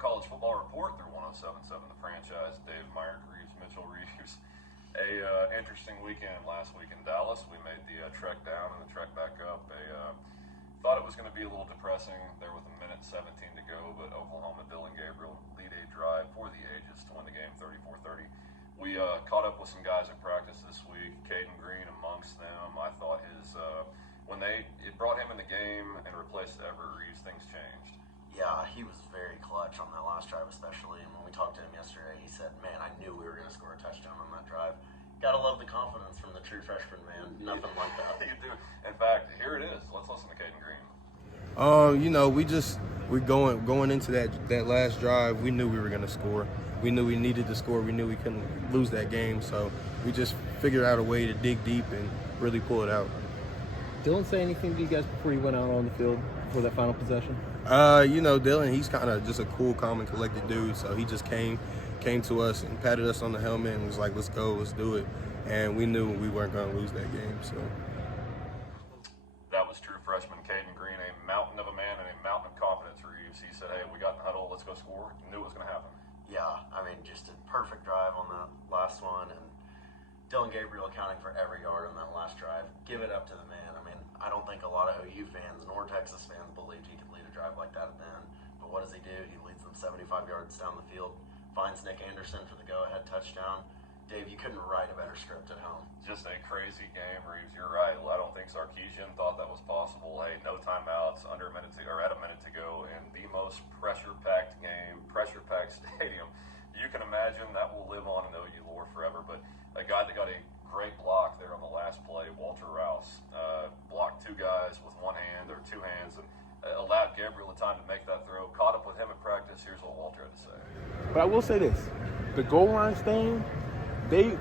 College Football Report. They're 107.7 The Franchise. Dave Meyer, Rives, Mitchell, Rives. Interesting weekend last week in Dallas. We made the trek down and the trek back up. Thought it was going to be a little depressing there with 1:17 to go, but Oklahoma, Dylan Gabriel lead a drive for the ages to win the game 34-30. We caught up with some guys at practice this week. Caden Green amongst them. I thought when it brought him in the game and replaced Everett Reeves, things changed. Yeah, he was very clutch on that last drive especially, and when we talked to him yesterday, he said, man, I knew we were going to score a touchdown on that drive. Gotta love the confidence from the true freshman, man. Nothing like that. You do. In fact, here it is. Let's listen to Caden Green. We going into that last drive, we knew we were going to score. We knew we needed to score. We knew we couldn't lose that game, so we just figured out a way to dig deep and really pull it out. Dylan say anything to you guys before you went out on the field for that final possession? Dylan, he's kind of just a cool, calm, and collected dude. So he just came to us and patted us on the helmet and was like, "Let's go, let's do it." And we knew we weren't going to lose that game. So that was true freshman Caden Green, a mountain of a man and a mountain of confidence. Reeves. He said, "Hey, we got in the huddle. Let's go score." Knew it was going to happen. Yeah, I mean, just a perfect drive on that last one, and Dylan Gabriel accounting for every yard on that last drive. Give it up to the man. I mean, I don't think a lot of OU fans nor Texas fans believed he could lead a drive like that at the end. But what does he do? He leads them 75 yards down the field, finds Nick Anderson for the go-ahead touchdown. Dave, you couldn't write a better script at home. Just a crazy game, Reeves. You're right. I don't think Sarkisian thought that was possible. Hey, no timeouts, at a minute to go, in the most pressure-packed game, pressure-packed stadium. You can imagine that will live on in OU lore forever. But a guy that got a great block there on the last play, Walter Rouse, blocked two guys with one hand or two hands and allowed Gabriel the time to make that throw. Caught up with him at practice. Here's what Walter had to say. But I will say this: the goal line stand, they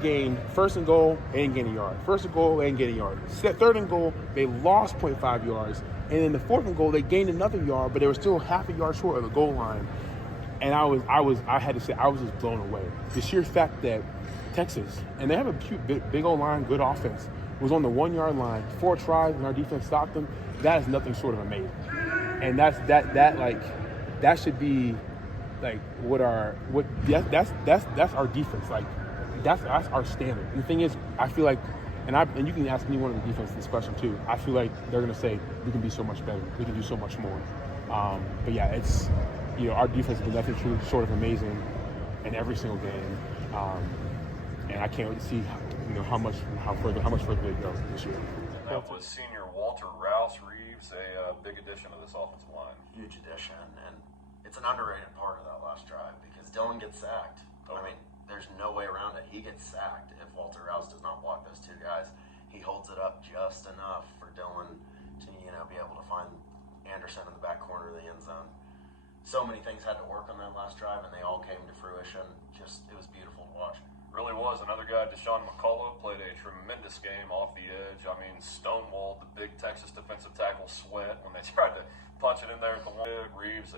gained first and goal, they didn't gain a yard. First and goal, they didn't gain a yard. Third and goal, they lost 0.5 yards, and then the fourth and goal, they gained another yard, but they were still half a yard short of the goal line. And I had to say, I was just blown away. The sheer fact that Texas, and they have a cute, big old line, good offense, was on the 1 yard line, 4 tries, and our defense stopped them. That is nothing short of amazing. And that should be like that's our defense. Like that's our standard. And the thing is, I feel like, and you can ask anyone on the defense this question too. I feel like they're gonna say we can be so much better. We can do so much more. But yeah, it's our defense has been nothing short of amazing in every single game. And I can't wait to see how much further they go this year. That was senior Walter Rouse. Reeves, a big addition to this offensive line. Huge addition, and it's an underrated part of that last drive because Dylan gets sacked. I mean, there's no way around it. He gets sacked if Walter Rouse does not block those two guys. He holds it up just enough for Dylan to be able to find Anderson in the back corner of the end zone. So many things had to work on that last drive, and they all came to fruition. It was beautiful to watch. Really was. Another guy, Deshaun McCullough, played a tremendous game off the edge. I mean, stonewalled the big Texas defensive tackle Sweat when they tried to punch it in there at the one. Reeves,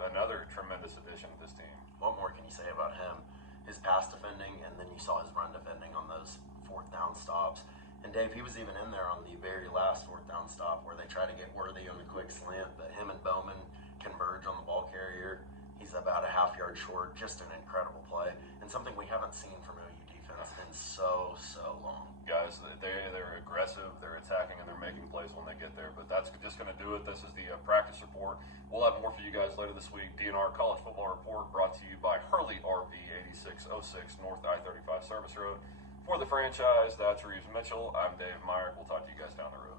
another tremendous addition to this team. What more can you say about him? His pass defending, and then you saw his run defending on those 4th down stops. And Dave, he was even in there on the very last 4th down stop where they try to get Worthy on the quick slant, but him and Bowman converge on the ball carrier. He's about a half yard short. Just an incredible play, and something we haven't seen from OU defense in so long. Guys, they're aggressive, they're attacking, and they're making plays when they get there. But that's just going to do it. This is the practice report. We'll have more for you guys later this week. D&R College Football Report brought to you by Hurley RV, 8606 North I-35 Service Road. For the franchise, that's Reeves Mitchell. I'm Dave Meyer. We'll talk to you guys down the road.